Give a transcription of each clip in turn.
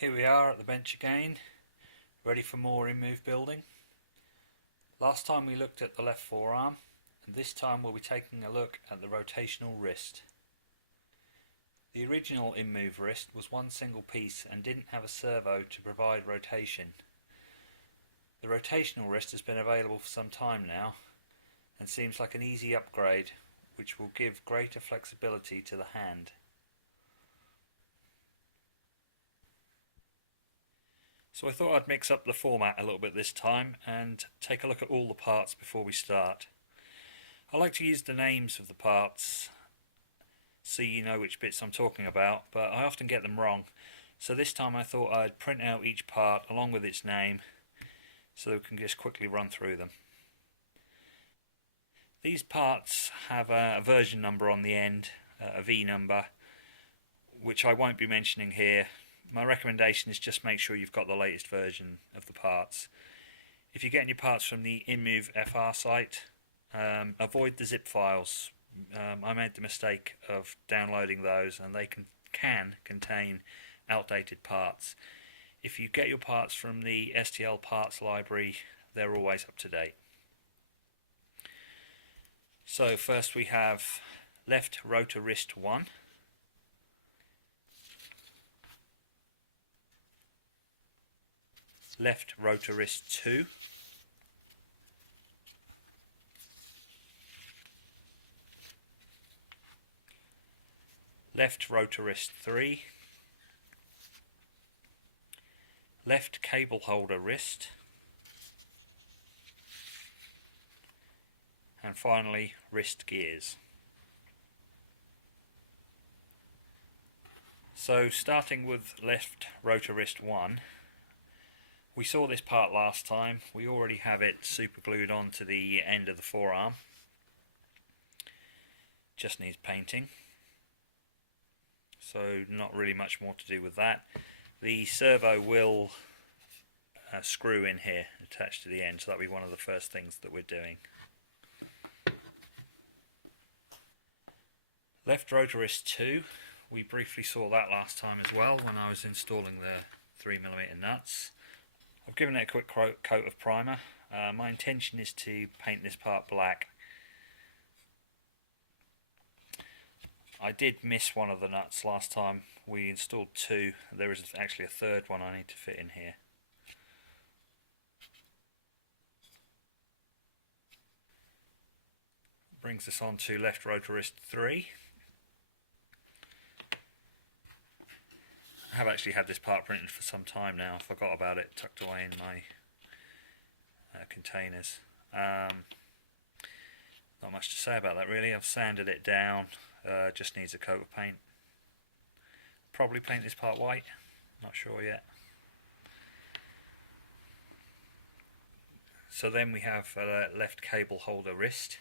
Here we are at the bench again, ready for more InMoov building. Last time we looked at the left forearm, and this time we'll be taking a look at the rotational wrist. The original InMoov wrist was one single piece and didn't have a servo to provide rotation. The rotational wrist has been available for some time now and seems like an easy upgrade which will give greater flexibility to the hand. So I thought I'd mix up the format a little bit this time and take a look at all the parts before we start. I like to use the names of the parts so you know which bits I'm talking about, but I often get them wrong. So this time I thought I'd print out each part along with its name so we can just quickly run through them. These parts have a version number on the end, a V number, which I won't be mentioning here. My recommendation is just make sure you've got the latest version of the parts. If you're getting your parts from the InMoov FR site, avoid the zip files. I made the mistake of downloading those and they can contain outdated parts. If you get your parts from the STL parts library, they're always up to date. So first we have left rotor wrist 1. Left rotor wrist 2, left rotor wrist 3, left cable holder wrist, and finally wrist gears. So starting with left rotor wrist 1, we saw this part last time. We already have it super glued onto the end of the forearm. Just needs painting. So not really much more to do with that. The servo will screw in here attached to the end, so that'll be one of the first things that we're doing. Left rotor wrist 2, we briefly saw that last time as well when I was installing the 3mm nuts. I've given it a quick coat of primer. My intention is to paint this part black. I did miss one of the nuts last time. We installed 2. There is actually a third one I need to fit in here. Brings us on to left rotor wrist 3. I have actually had this part printed for some time now. I forgot about it, tucked away in my containers. Not much to say about that really. I've sanded it down, just needs a coat of paint. Probably paint this part white, not sure yet. So then we have left cable holder wrist.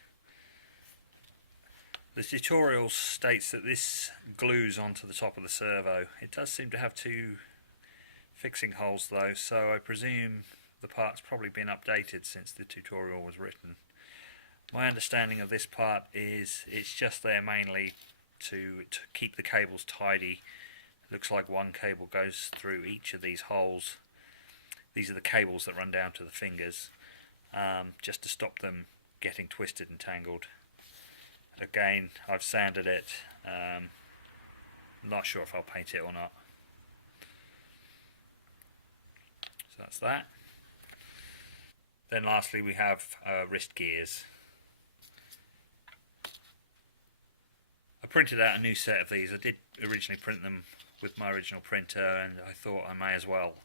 The tutorial states that this glues onto the top of the servo. It does seem to have 2 fixing holes though, so I presume the part's probably been updated since the tutorial was written. My understanding of this part is it's just there mainly to keep the cables tidy. It looks like one cable goes through each of these holes. These are the cables that run down to the fingers, just to stop them getting twisted and tangled. Again, I've sanded it. Not sure if I'll paint it or not. So that's that. Then lastly we have wrist gears. I printed out a new set of these. I did originally print them with my original printer and I thought I may as well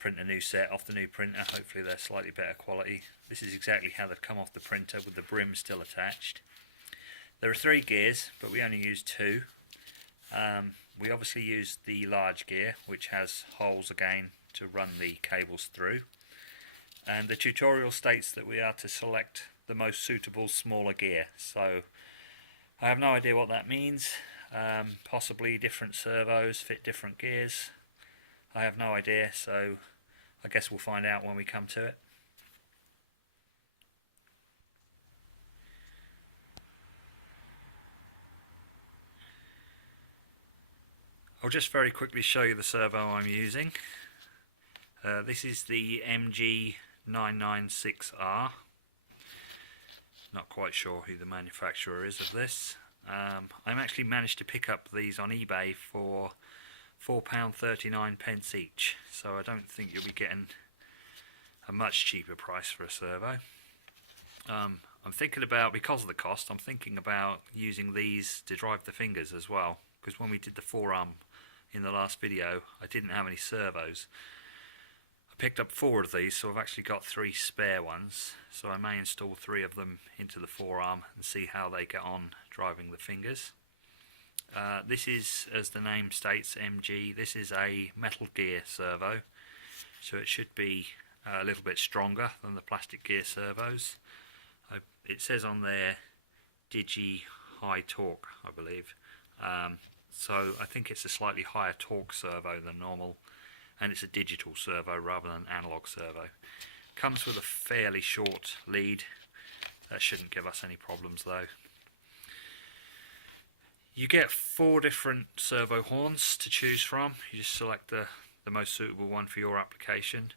print a new set off the new printer. Hopefully they're slightly better quality. This is exactly how they've come off the printer with the brim still attached. There are 3 gears, but we only use 2. We obviously use the large gear, which has holes again to run the cables through. And the tutorial states that we are to select the most suitable smaller gear. So I have no idea what that means. Possibly different servos fit different gears. I have no idea, so I guess we'll find out when we come to it. I'll just very quickly show you the servo I'm using. This is the MG996R. Not quite sure who the manufacturer is of this. I actually managed to pick up these on eBay for £4.39 each, so I don't think you'll be getting a much cheaper price for a servo. I'm thinking about, because of the cost, I'm thinking about using these to drive the fingers as well, because when we did the forearm in the last video I didn't have any servos. I picked up 4 of these, so I've actually got 3 spare ones, so I may install 3 of them into the forearm and see how they get on driving the fingers. This is, as the name states, MG. This is a metal gear servo, so it should be a little bit stronger than the plastic gear servos. It says on there Digi high torque, I believe, so I think it's a slightly higher torque servo than normal, and it's a digital servo rather than analog servo. Comes with a fairly short lead. That shouldn't give us any problems though. You get 4 different servo horns to choose from. You just select the most suitable one for your application.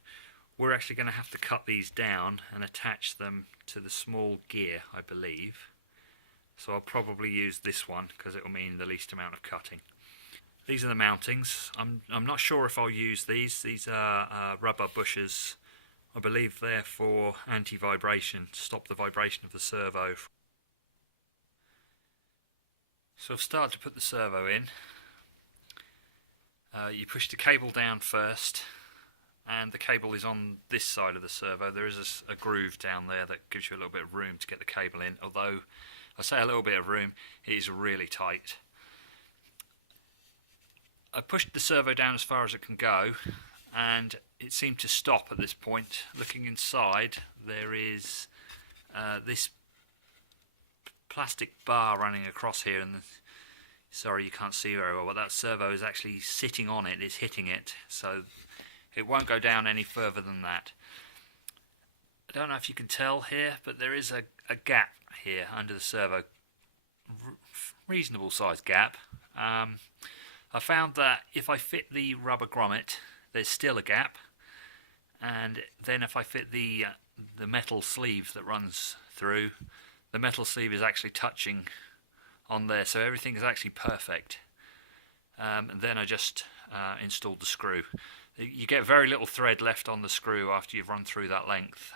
We're actually going to have to cut these down and attach them to the small gear, I believe. So I'll probably use this one because it will mean the least amount of cutting. These are the mountings. I'm not sure if I'll use these. These are rubber bushers. I believe they're for anti-vibration, to stop the vibration of the servo. So I've started to put the servo in. You push the cable down first, and the cable is on this side of the servo. There is a groove down there that gives you a little bit of room to get the cable in, although I say a little bit of room, it is really tight. I pushed the servo down as far as it can go, and it seemed to stop at this point. Looking inside, there is this plastic bar running across here, and sorry you can't see very well, but that servo is actually sitting on it, it's hitting it, so it won't go down any further than that. I don't know if you can tell here, but there is a gap here under the servo, reasonable sized gap. I found that if I fit the rubber grommet, there's still a gap, and then if I fit the metal sleeve that runs through, the metal sleeve is actually touching on there, so everything is actually perfect. And then I just installed the screw. You get very little thread left on the screw after you've run through that length,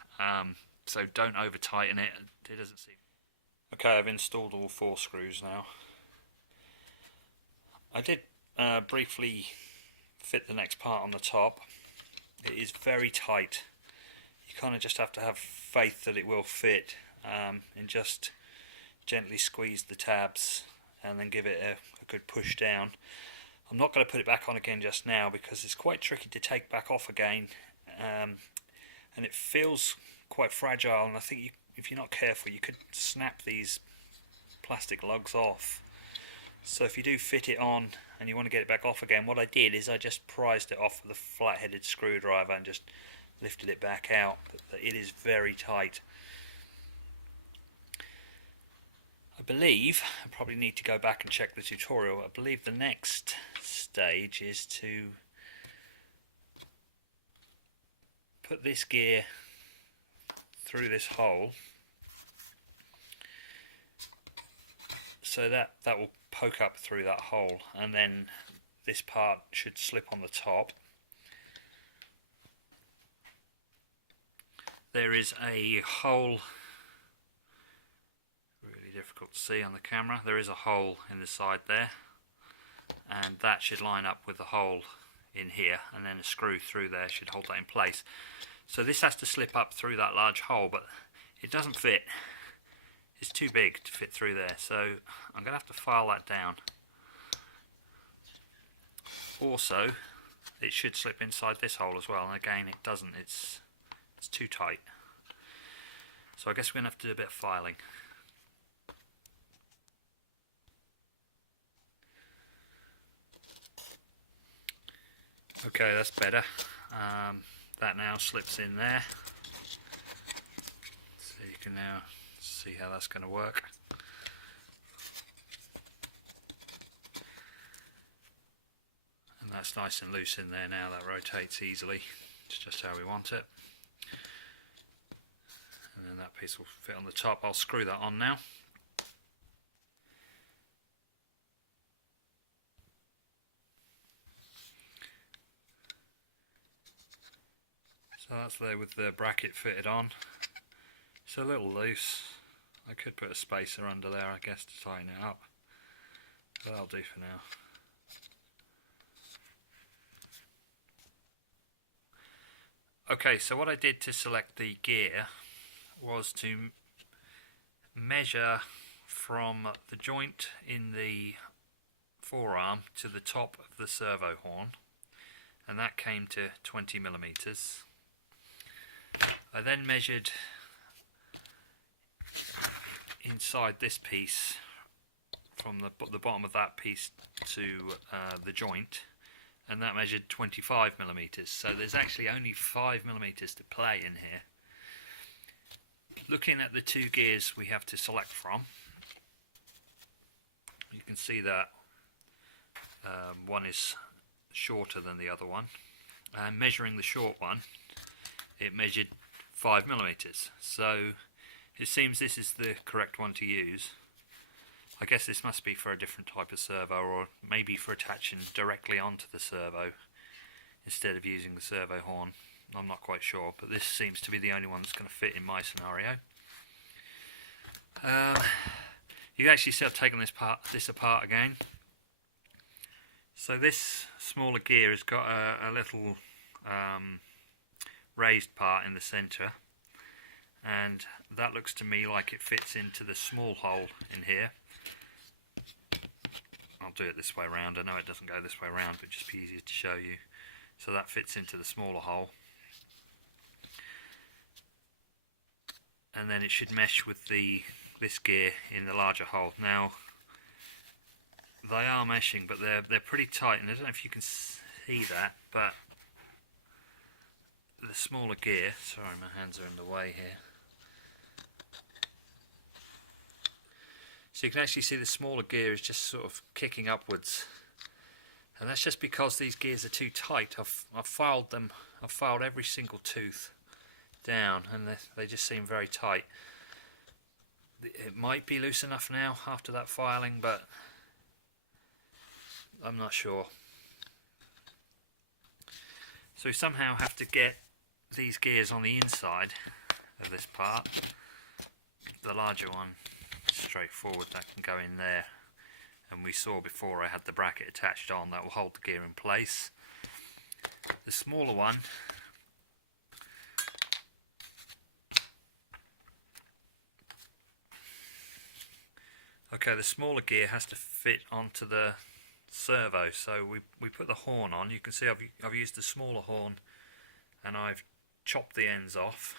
so don't over tighten it. It doesn't seem. Okay, I've installed all 4 screws now. I did briefly fit the next part on the top. It is very tight. You kind of just have to have faith that it will fit, and just gently squeeze the tabs and then give it a good push down. I'm not going to put it back on again just now because it's quite tricky to take back off again, and it feels quite fragile, and I think if you're not careful you could snap these plastic lugs off. So if you do fit it on and you want to get it back off again, what I did is I just prized it off with a flat-headed screwdriver and just lifted it back out. But it is very tight. I believe, I probably need to go back and check the tutorial, I believe the next stage is to put this gear through this hole, so that will poke up through that hole, and then this part should slip on the top. There is a hole, really difficult to see on the camera, there is a hole in the side there, and that should line up with the hole in here, and then a screw through there should hold that in place. So this has to slip up through that large hole, but it doesn't fit. It's too big to fit through there, so I'm going to have to file that down. Also, it should slip inside this hole as well, and again it doesn't, it's too tight. So I guess we're going to have to do a bit of filing. Okay, that's better. That now slips in there, so you can now see how that's going to work. That's nice and loose in there now, that rotates easily. It's just how we want it. And then that piece will fit on the top. I'll screw that on now. So that's there with the bracket fitted on. It's a little loose. I could put a spacer under there, I guess, to tighten it up. But that'll do for now. Okay, so what I did to select the gear was to measure from the joint in the forearm to the top of the servo horn, and that came to 20 millimeters. I then measured inside this piece from the bottom of that piece to the joint, and that measured 25 millimeters. So there's actually only 5 millimeters to play in here. Looking at the two gears we have to select from, you can see that one is shorter than the other one, and measuring the short one, it measured 5 millimeters. So it seems this is the correct one to use. I guess this must be for a different type of servo, or maybe for attaching directly onto the servo instead of using the servo horn. I'm not quite sure, but this seems to be the only one that's going to fit in my scenario. You can actually see I've taken this apart again. So this smaller gear has got a little raised part in the centre, and that looks to me like it fits into the small hole in here. I'll do it this way around. I know it doesn't go this way around, but just be easier to show you. So that fits into the smaller hole, and then it should mesh with this gear in the larger hole. Now they are meshing, but they're pretty tight, and I don't know if you can see that, but the smaller gear, sorry my hands are in the way here, so you can actually see the smaller gear is just sort of kicking upwards, and that's just because these gears are too tight. I've filed them, I've filed every single tooth down, and they just seem very tight. It might be loose enough now after that filing, but I'm not sure. So we somehow have to get these gears on the inside of this part. The larger one, straightforward, that can go in there, and we saw before I had the bracket attached on, that will hold the gear in place. The smaller one, okay, the smaller gear has to fit onto the servo, so we put the horn on. You can see I've used the smaller horn, and I've chopped the ends off,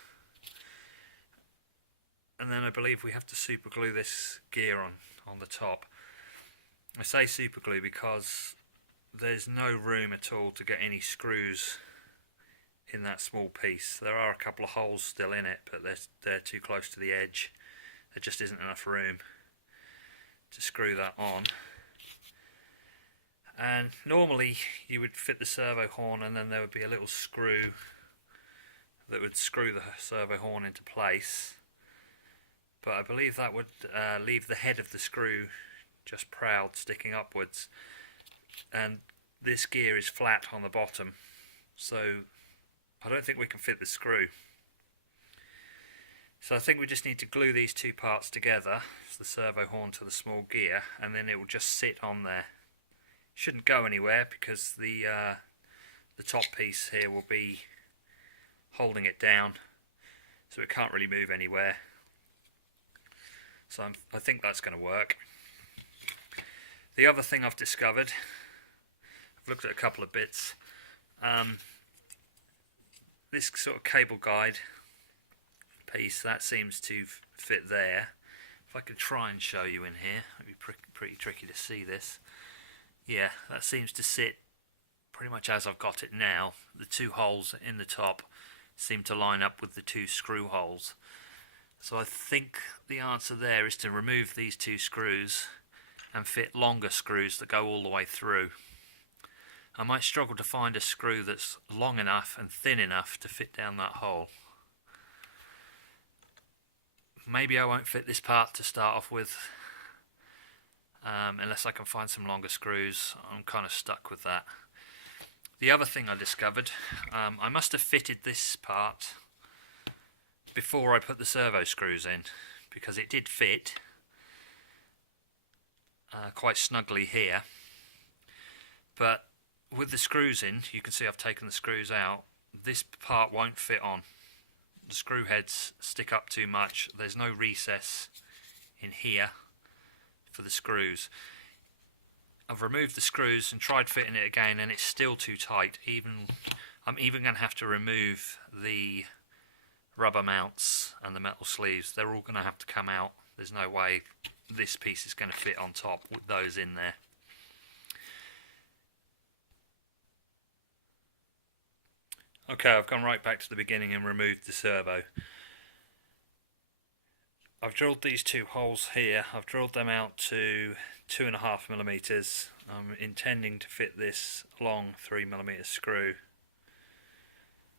and then I believe we have to super glue this gear on the top. I say super glue because there's no room at all to get any screws in that small piece. There are a couple of holes still in it, but they're too close to the edge. There just isn't enough room to screw that on. And normally you would fit the servo horn, and then there would be a little screw that would screw the servo horn into place, but I believe that would leave the head of the screw just proud, sticking upwards, and this gear is flat on the bottom, so I don't think we can fit the screw. So I think we just need to glue these two parts together, the servo horn to the small gear, and then it will just sit on there. Shouldn't go anywhere because the top piece here will be holding it down, so it can't really move anywhere. So I think that's going to work. The other thing I've discovered, I've looked at a couple of bits. This sort of cable guide piece, that seems to fit there. If I could try and show you in here, it'd be pretty tricky to see this. Yeah, that seems to sit pretty much as I've got it now. The two holes in the top seem to line up with the two screw holes. So I think the answer there is to remove these two screws and fit longer screws that go all the way through. I might struggle to find a screw that's long enough and thin enough to fit down that hole. Maybe I won't fit this part to start off with, unless I can find some longer screws. I'm kind of stuck with that. The other thing I discovered, I must have fitted this part before I put the servo screws in, because it did fit quite snugly here, but with the screws in, you can see I've taken the screws out, this part won't fit on. The screw heads stick up too much, there's no recess in here for the screws. I've removed the screws and tried fitting it again and it's still too tight. I'm even going to have to remove the rubber mounts and the metal sleeves. They're all going to have to come out. There's no way this piece is going to fit on top with those in there. Okay, I've gone right back to the beginning and removed the servo. I've drilled these two holes here. I've drilled them out to 2.5mm. I'm intending to fit this long 3mm screw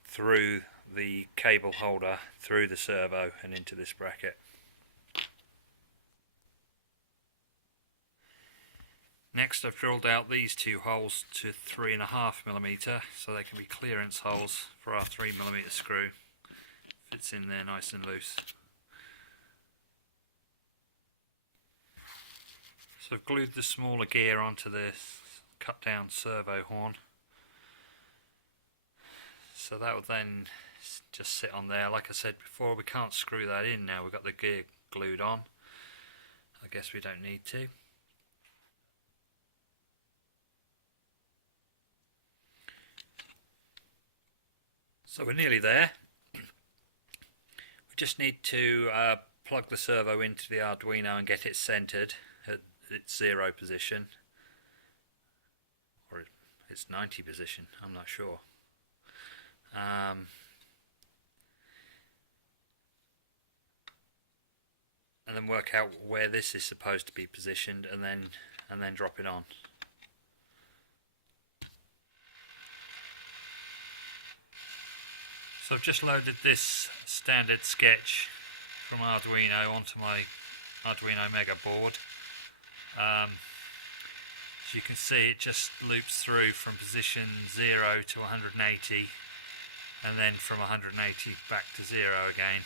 through the cable holder, through the servo and into this bracket. Next, I've drilled out these two holes to 3.5mm so they can be clearance holes for our 3mm screw. Fits in there nice and loose. So I've glued the smaller gear onto this cut down servo horn. So that will then just sit on there. Like I said before, we can't screw that in now. We've got the gear glued on. I guess we don't need to. So we're nearly there. We just need to plug the servo into the Arduino and get it centered at its 0 position, or its 90 position, I'm not sure. And then work out where this is supposed to be positioned and then drop it on. So I've just loaded this standard sketch from Arduino onto my Arduino Mega board. As you can see, it just loops through from position 0 to 180 and then from 180 back to 0 again,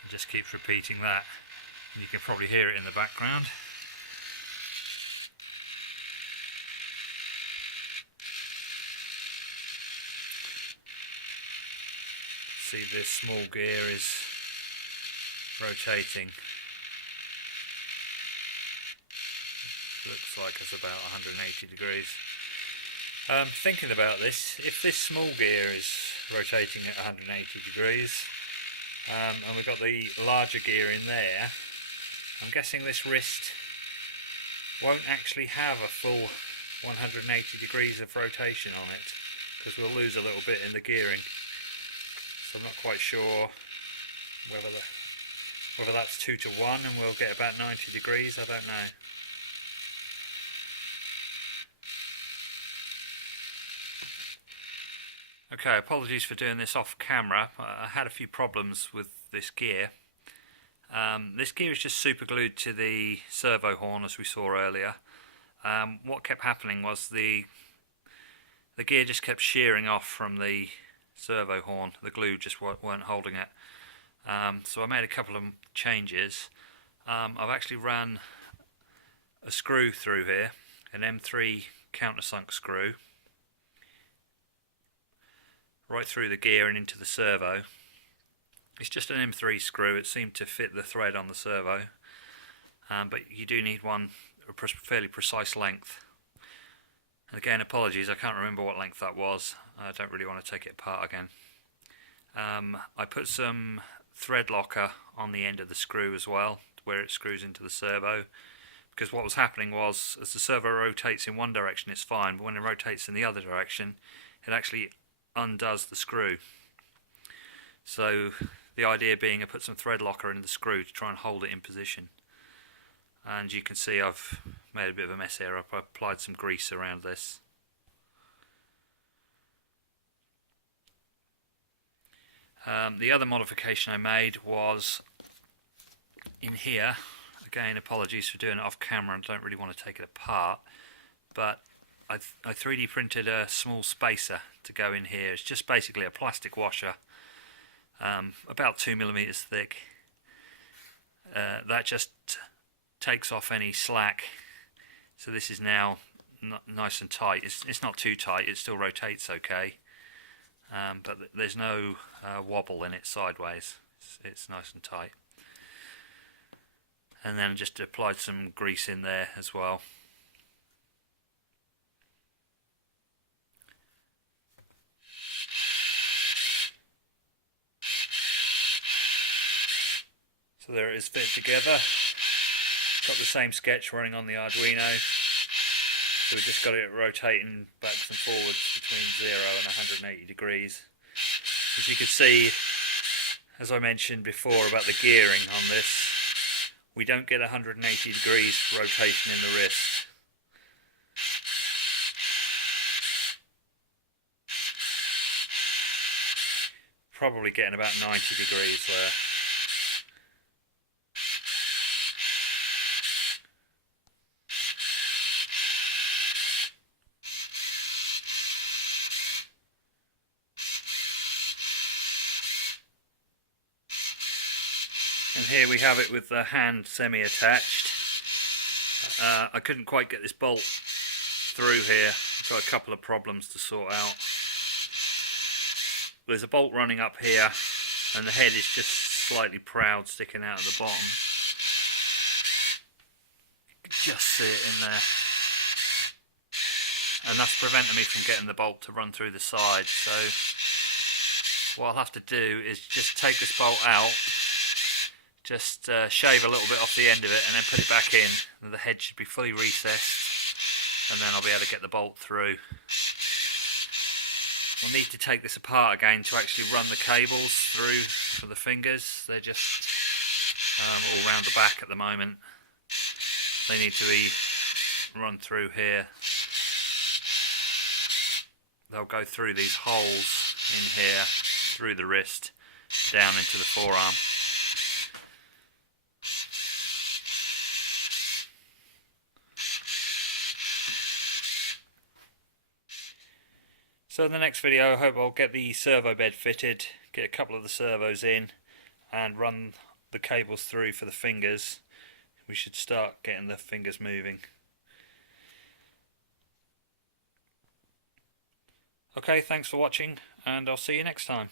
and just keeps repeating that. And you can probably hear it in the background. See, this small gear is rotating. Looks like it's about 180 degrees. Thinking about this, if this small gear is rotating at 180 degrees and we've got the larger gear in there, I'm guessing this wrist won't actually have a full 180 degrees of rotation on it, because we'll lose a little bit in the gearing. So I'm not quite sure whether that's 2 to 1 and we'll get about 90 degrees, I don't know. Okay, apologies for doing this off camera. I had a few problems with this gear. This gear is just super glued to the servo horn, as we saw earlier. What kept happening was the gear just kept shearing off from the servo horn. The glue just weren't holding it. So I made a couple of changes. I've actually run a screw through here, an M3 countersunk screw, right through the gear and into the servo. It's just an M3 screw. It seemed to fit the thread on the servo, but you do need one a fairly precise length. And again, apologies, I can't remember what length that was. I don't really want to take it apart again. I put some thread locker on the end of the screw as well, where it screws into the servo, because what was happening was, as the servo rotates in one direction it's fine, but when it rotates in the other direction it actually undoes the screw. So the idea being, I put some thread locker in the screw to try and hold it in position. And you can see I've made a bit of a mess here. I've applied some grease around this. The other modification I made was in here. Again, apologies for doing it off camera, I don't really want to take it apart, but I 3D printed a small spacer to go in here. It's just basically a plastic washer, about 2mm thick. That just takes off any slack, so this is now nice and tight. It's not too tight, it still rotates okay, but there's no wobble in it sideways. It's nice and tight. And then just applied some grease in there as well. So there it is, fit together. Got the same sketch running on the Arduino. So we've just got it rotating backwards and forwards between 0 and 180 degrees. As you can see, as I mentioned before about the gearing on this, we don't get 180 degrees rotation in the wrist. Probably getting about 90 degrees there. And here we have it with the hand semi-attached. I couldn't quite get this bolt through here. I've got a couple of problems to sort out. There's a bolt running up here and the head is just slightly proud, sticking out at the bottom. You can just see it in there. And that's preventing me from getting the bolt to run through the side. So what I'll have to do is just take this bolt out, just shave a little bit off the end of it and then put it back in, and the head should be fully recessed, and then I'll be able to get the bolt through. I'll need to take this apart again to actually run the cables through for the fingers. They're just all round the back at the moment. They need to be run through here. They'll go through these holes in here, through the wrist, down into the forearm. So in the next video I hope I'll get the servo bed fitted, get a couple of the servos in and run the cables through for the fingers. We should start getting the fingers moving. Okay, thanks for watching and I'll see you next time.